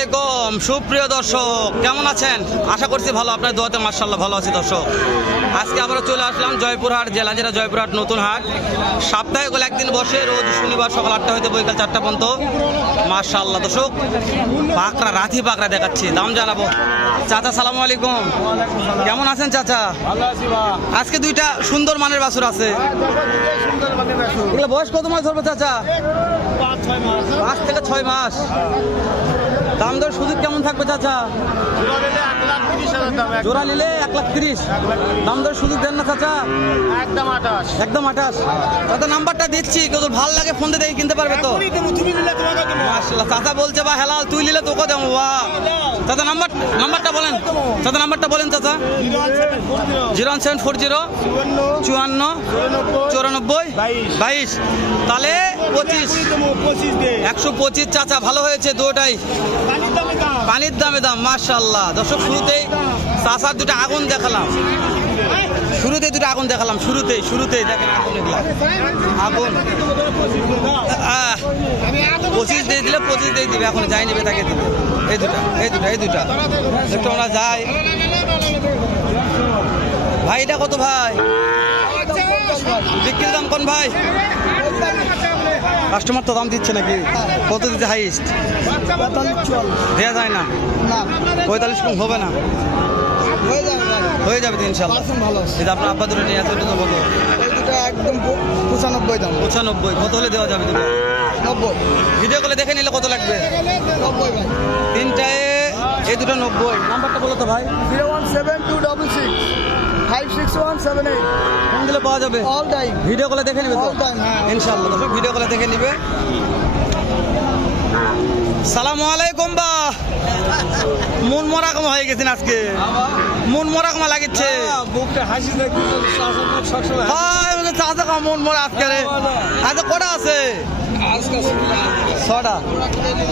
আলাইকুম সুপ্রিয় দর্শক, কেমন আছেন? আশা করছি ভালো, আপনার দোয়াতে মাশাআল্লাহ ভালো আছি দর্শক। আজকে আবারও চলে আসলাম জয়পুরহাট জেলা, যেটা জয়পুরহাট নতুন হাট। সপ্তাহে গেলে একদিন বসে, রোজ শনিবার সকাল 8টা হইতে বৈকাল 4টা পর্যন্ত। মাশাআল্লাহ দর্শক, পাকড়া রাথি পাকড়া দেখাচ্ছি, দাম জানাবো। চাচা সালামু আলাইকুম, কেমন আছেন চাচা? আজকে দুইটা সুন্দর মানের বাছুর আছে, এগুলো বয়স কত মাস ধরবে চাচা? 5 থেকে 6 মাস। দাম দর সুযোগ কেমন থাকবে চাচা? জোড়া নিলে 1,30,000, দাম দর সুযোগ দেন না চাচা? একদম 28। চাচা নাম্বারটা দিচ্ছি, কেউ ভালো লাগে ফোন দিয়ে কিনতে পারবে তো? মাশাআল্লাহ, চাচা বলছে বা হেলাল তুই নিলে তোকে দেবো। বাহ চাচা, নাম্বারটা বলেন চাচা, নাম্বারটা বলেন চাচা। 01740 54 94 22। তাহলে 25 125। চাচা ভালো হয়েছে দুটাই, পানির দামে দাম। মাশাআল্লাহ দর্শক, শুরুতেই চাচার দুটো আগুন দেখালাম, শুরুতেই দেখেন আগুন 25 দিয়ে দিলে 25 দিয়ে দিবে, এখন যাই নিবে তাকে দিবে। এই দুটা একটু আমরা যাই। ভাই এটা কত ভাই? বিক্রির দাম কোন ভাই? কাস্টমার তো দাম দিচ্ছে নাকি? কত দিচ্ছে হাইস্ট? দেওয়া যায় না, 45 কম হবে না? হয়ে যাবে ইনশাআল্লাহ। এটা আপনার আব্বা দুটো নিয়ে আসলে তো বলো একদম 95 দাম। 95 কত হলে দেওয়া যাবে? 90। ভিডিও কলে দেখে নিলে কত লাগবে? 90 ভাই। তিনটায় এই দুটো 90। নাম্বারটা বলো তো ভাই। 01726 56178। ফোন দিলে পাওয়া যাবে? অল টাইম ভিডিও কলে দেখে নিবে তো অল টাইম। হ্যাঁ ইনশাআল্লাহ দর্শক, ভিডিও কলে দেখে নিবে। সালামু আলাইকুম বা, মন মরাকম হয়ে গেছেন আজকে, মন মরাকমা লাগছে। বুকটা হাসি দেখতে সবসময়। হ্যাঁ চাচা কা মন মরা আজকে রে। আজকে কটা আছে? আজকে 6টা।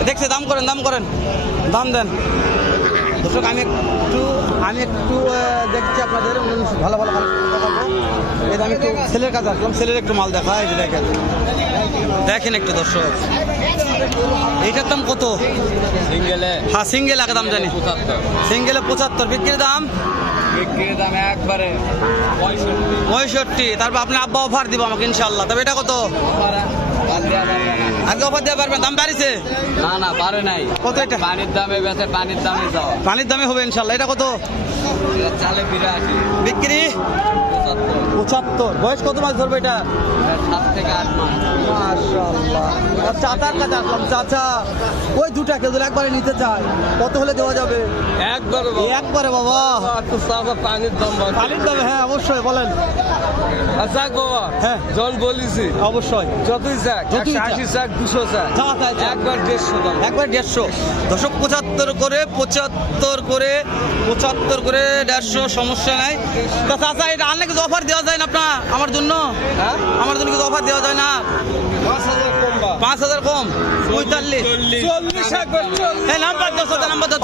দেখছে, দাম করেন দাম দেন দর্শক। আমি একটু দেখছি আপনাদের ভালো দেখাবো। এই আমি একটু ছেলের কাছে আসলাম, ছেলের একটু মাল দেখা। এই যে দেখেন একটু দর্শক, এইটার দাম কত? হ্যাঁ সিঙ্গেল আগে দাম জানি, সিঙ্গেলে 75। বিক্রির দাম একবারে 65। তারপর আপনার আব্বা অফার দিব আমাকে ইনশাআল্লাহ। তবে এটা কত? আগে অফার দেওয়া পারবেন? দাম বাড়িছে না পারে নাই। কত এটা? পানির দামে বেচে, পানির দামে যাও। পানির দামে হবে ইনশাআল্লাহ। এটা কত? চালে 82। বিক্রি 75। বয়স কত মাস ধরবে এটা? 7 থেকে 8 মাস। মাশাআল্লাহ। চাচার কাছে আসলাম, চাচা ওই দুটা কেউ একবারে নিতে চায়, কত হলে দেওয়া যাবে? একবারে বাবা পানির দাম পানির দামে। হ্যাঁ অবশ্যই বলেন। আচ্ছা বাবা, হ্যাঁ জন বলিছি অবশ্যই, যতই চাক, যতই 180 চাক, 200 চাক, যা চাই চাই। একবার 150 দাম। একবার 150 দশক 75 করে 150 সমস্যা নাই। তা চাচা এটা আনলে কিছু অফার দেওয়া যায় না আপনার? আমার জন্য হ্যাঁ, আমার জন্য কিছু অফার দেওয়া যায় না? 5000 কম বা 5000 কম 45 40 একবার 40। এই নাম্বার দাও চাচা, নাম্বার দাও,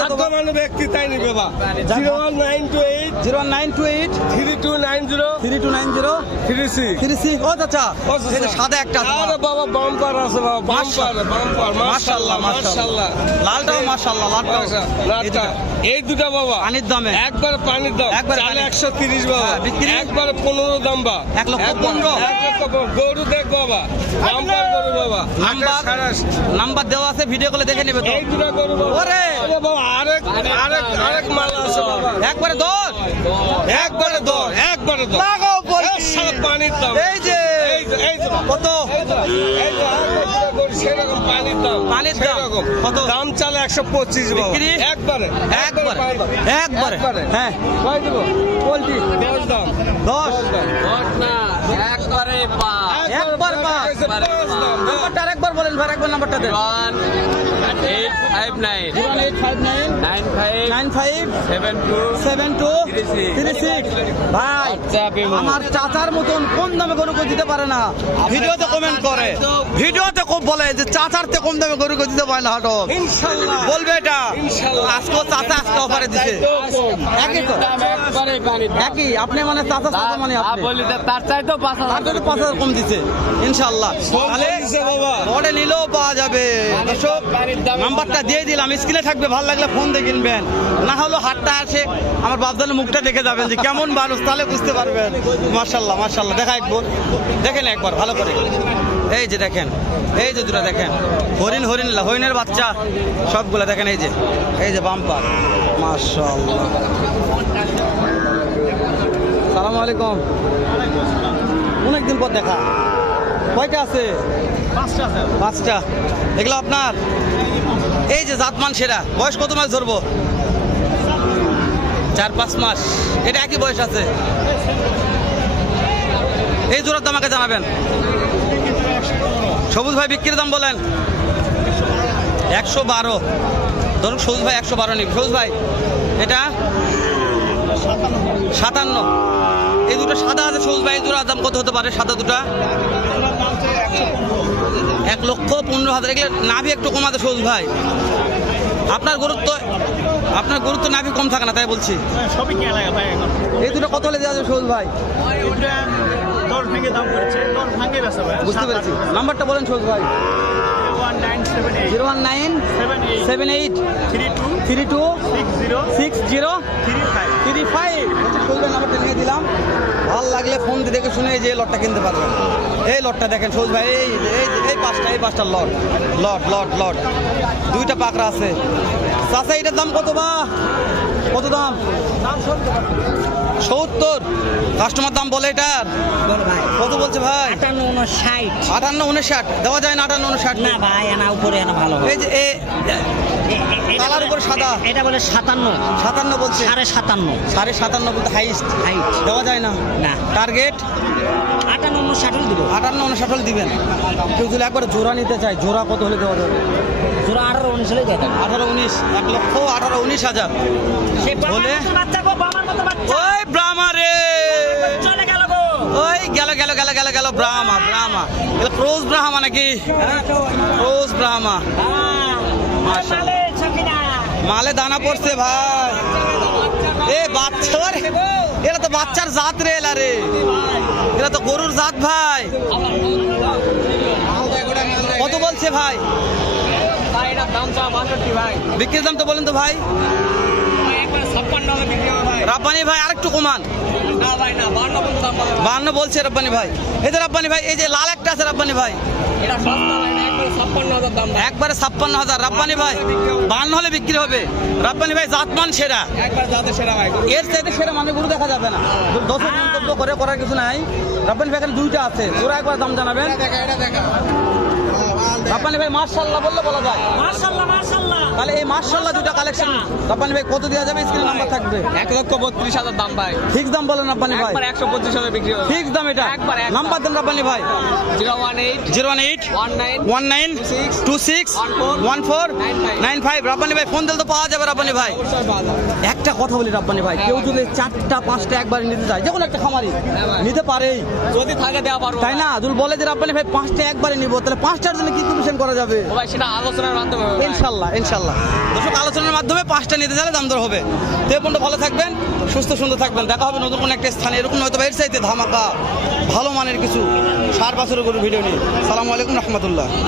ভাগ্যবান ব্যক্তি তাই নিবে বা। 01928 01928 3290 3290 36। ও চাচা এই যে সাদা একটা আছে। আরে বাবা বাম্পার আছে বাবা, বাম্পার মাশাআল্লাহ মাশাআল্লাহ। লালটাও মাশাআল্লাহ, লালটাও এই দুটা বাবা পানির দামে একবার পানির দাম, একবার চালে পানির। 130 বাবা, হ্যাঁ, বিক্রি? একবার 15 দাম বা। 1,15,000। 1,15,000 গরু দেখ বাবা, বাম্পার গরু বাবা। নাম্বার দেওয়া আছে, ভিডিও কলে দেখে নেবে তো? এই দুটা গরু বাবা। ওরে আরে বাবা আরেক মাল আছে বাবা। একবারে 10 একবারে 10 লাগাও বল। এই সারা পানির দাম। এই যে এই যে কত? সেরকম পানির দাম, পানির দাম সেরকম কত? দাম চালে 125 বাবা। বিক্রি? একবারে একবারে হ্যাঁ কয় দিব? পোল্ট্রি 10 দাম, 10 না একবারে একবার পা। নাম্বারটা আরেকবার বলেন ভাই, একবার নাম্বারটা দেন। 1859 01859 95 72 36। ভাই আমার চাচার মতন কোন দামে গরু করে দিতে পারে না, ভিডিওতে কমেন্ট করে, ভিডিওতে খুব বলে যে চাচার থেকে কম দামে গরু করে দিতে পারে না। হাটক ইনশাআল্লাহ বলবে এটা আজকে চাচা আজকে অফারে দিছে। একই তো, একবারে পানির দাম। একই আপনি মানে চাচা চাচা মানে আপনি বলি তার চাইতো 5000 তার জন্য 5000 কম দিছে ইনশাআল্লাহ। তাহলে বাবা বড়ে নিলেও পাওয়া যাবে দর্শক। নাম্বারটা দিয়ে দিলাম, স্ক্রিনে থাকবে, ভালো লাগলে ফোন দিয়ে কিনবেন, না হলো হাটটা আসে আমার বাপদানের মুখটা দেখে যাবেন যে কেমন মানুষ, তাহলে বুঝতে পারবেন। মাশাল্লাহ মাশাল্লাহ, দেখা একবার দেখেন একবার ভালো করে। এই যে দেখেন, এই যে দুটো দেখেন, হরিণের বাচ্চা সবগুলো দেখেন, এই যে বাম্পার, মাশাল্লাহ। সালামু আলাইকুম, অনেকদিন পর দেখা। কয়টা আছে? 5টা। এগুলো আপনার? এই যে জাতমান সেরা, বয়স কত মাস ধরবো? 4-5 মাস। এটা একই বয়স আছে। এই জোড়ার দাম আমাকে জানাবেন। সবুজ ভাই বিক্রির দাম বলেন। 112। ধরুন সবুজ ভাই 112 নিবি। সবুজ ভাই এটা 57। এই দুটো সাদা আছে সবুজ ভাই, এই জোড়ার দাম কত হতে পারে? সাদা দুটা 1,15,000। এগুলো নাভি একটু কমাতে সবুজ ভাই, আপনার গুরুত্ব নাভি কম থাকে না, তাই বলছি। এই দুটো কত হলে দেওয়া যাবে সবুজ ভাই? বুঝতে পেরেছি। নাম্বারটা বলেন সবুজ ভাই। 01978326035। নাম্বারটা নিয়ে দিলাম, ভালো লাগলে ফোন দিয়ে দেখে শুনে যে লটটা কিনতে পারবেন। এই লটটা দেখেন সবুজ ভাই, এই পাঁচটা লট, দুইটা পাকড়া আছে। চাচা এটার দাম কত বা? কত দাম? 70। কাস্টমার দাম বলে এটার কত বলছে ভাই? 58-59 দেওয়া যায় না? 58-59 না ভাই, এনা উপরে এনা ভালো। এই যে কালার উপরে সাদা, এটা বলে 57 বলছে। 57.5 বলতে হাইস্ট দেওয়া যায় না। না, টার্গেট 58-59 দিব। 58-59 দিবেন। কেউ যদি একবার জোড়া নিতে চায়, জোড়া কত হলে দেওয়া যাবে? জোড়া 18-19 হলে দেয়। 18-19, 1,18,19,000 বলে। ওই ব্রাহ্মা রে, ওই গেল ব্রাহ্মা। এটা ক্রোজ ব্রাহ্মা নাকি? ক্রোজ ব্রাহ্মা। মালে দানা পড়ছে ভাই। এ বাচ্চা রে, এরা তো বাচ্চার জাত রে, এরা তো গরুর জাত ভাই। কত বলছে ভাই? বিক্রির দাম তো বলেন তো ভাই। রাব্বানি ভাই আরেকটু কমান। 52 বলছে রাব্বানি ভাই। এই যে রাব্বানি ভাই, এই যে লাল একটা আছে রাব্বানি ভাই, একবারে 56,000 রাব্বানি ভাই। 52 হলে বিক্রি হবে। রাব্বানি ভাই জাতমান সেরা, এর চাইতে সেরা মানে গরু দেখা যাবে না। দর্শক মন্তব্য করার কিছু নাই। রাব্বানি ভাই এখানে দুইটা আছে, ওরা একবার দাম জানাবেন। রাব্বানি ভাই মাশাআল্লাহ বললে বলা যায়। তাহলে এই মাশাআল্লাহ দুটা কালেকশন রাব্বানি ভাই কত দেওয়া যাবে? স্ক্রিনে নাম্বার থাকবে। 1,32,000 দাম ভাই। ফিক্স দাম বলেন রাব্বানি ভাই। 125,000 বিক্রি হবে। ফিক্স দাম এটা। নাম্বার দেন রাব্বানি ভাই। 01819261495। রাব্বানি ভাই ফোন দিলে তো পাওয়া যাবে রাব্বানি ভাই। একটা কথা বলি রাব্বানি ভাই, কেউ যদি 4টা-5টা একবারে নিতে চায়, যেকোনো একটা খামারি নিতে পারেই, যদি থাকে দেওয়া পারবো, তাই না? যদি বলে যে রাব্বানি ভাই 5টা একবারে নিব, তাহলে 5টার জন্য কি কমিশন করা যাবে? ভাই সেটা আলোচনার মাধ্যমে হবে। ইনশাল্লাহ দর্শক, আলোচনার মাধ্যমে 5টা নিতে চাইলে দাম দর হবে। তো এই পর্যন্ত ভালো থাকবেন, সুস্থ সুন্দর থাকবেন। দেখা হবে নতুন কোনো একটা স্থানে, এরকম হয়তো এর চাইতে ধামাকা ভালো মানের কিছু 60 বছরের গরুর ভিডিও নিয়ে। সালামু আলাইকুম রহমতুল্লাহ।